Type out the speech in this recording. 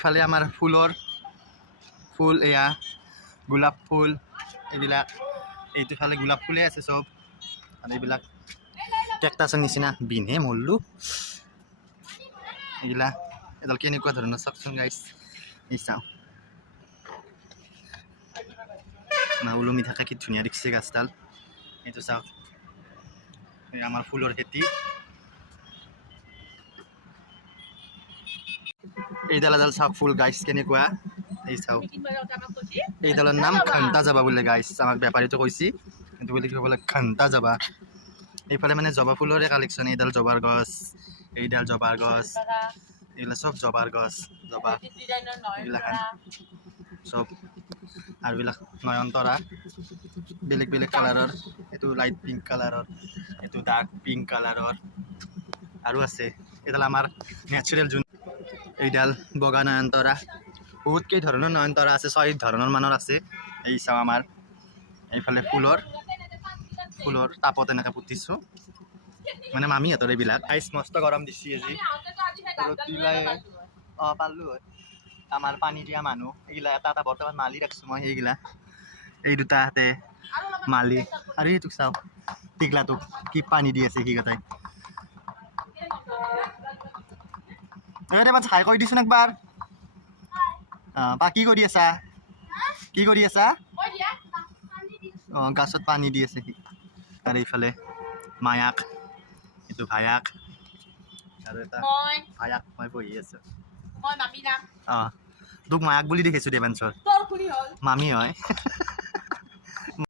ইফালে আমাৰ ফুল এয়া গোলাপ ফুল এইবিলাক এইটো ফালে গোলাপ ফুলে আছে চব আৰু এইবিলাক কেকটাছৰ নিচিনা বিনহে মল্লু এইগিলা এডাল কেনেকুৱা ধৰণৰ চাওকচোন গাইছ এই চাওঁ না ওলমি থাকে কি ধুনীয়া দেখিছে গাছডাল এইটো চাওক এই আমাৰ ফুলৰ খেতি এইডাল এডাল চাওক ফুল গাইছ কেনেকুৱা এই চাওক এইডালৰ নাম ঘণ্টা যাবা বোলে গাইছ আমাক বেপাৰীটো কৈছি কিন্তু বুলি ক'বলৈ ঘণ্টা যাবা এইফালে মানে জবা ফুলৰে কালেকশ্যন এইডাল জবাৰ গছ এইডাল জবাৰ গছ এইবিলাক চব জবাৰ গছ জবা এইবিলাক চব আৰু এইবিলাক নয়নতৰা বেলেগ বেলেগ কালাৰৰ এইটো লাইট পিংক কালাৰৰ এইটো ডাৰ্ক পিংক কালাৰৰ আৰু আছে এইডাল আমাৰ নেচাৰেল যোন এইডাল বগা নয়নতৰা বহুত কেই ধৰণৰ নয়নতৰা আছে 6 ধৰণৰ মানৰ আছে এই চাওঁ আমাৰ এইফালে ফুলৰ টাপত এনেকৈ পুতিছোঁ মানে মামীহঁতৰ এইবিলাক আইচ মস্ত গৰম দিছে আজি পাৰলোঁ হয় আমাৰ পানী দিয়া মানুহ এইগিলা এটা এটা বৰ্তমান মালি ৰাখিছোঁ মই এইগিলা এই দুটা হাতে মালি আৰু এইটোক চাওঁ টিকলাটোক কি পানী দি আছে সি কথাই এবাৰ চাই কৈ দিছোন একবাৰ কি কৰি আছা গাছত পানী দি আছে সি আৰু এইফালে মায়াক এইটো ভায়াক আৰু এটা ভায়াক মই বহি আছোঁ তোক মায়াক বুলি দেখিছোঁ দেৱাঞ্চৰ মামী হয়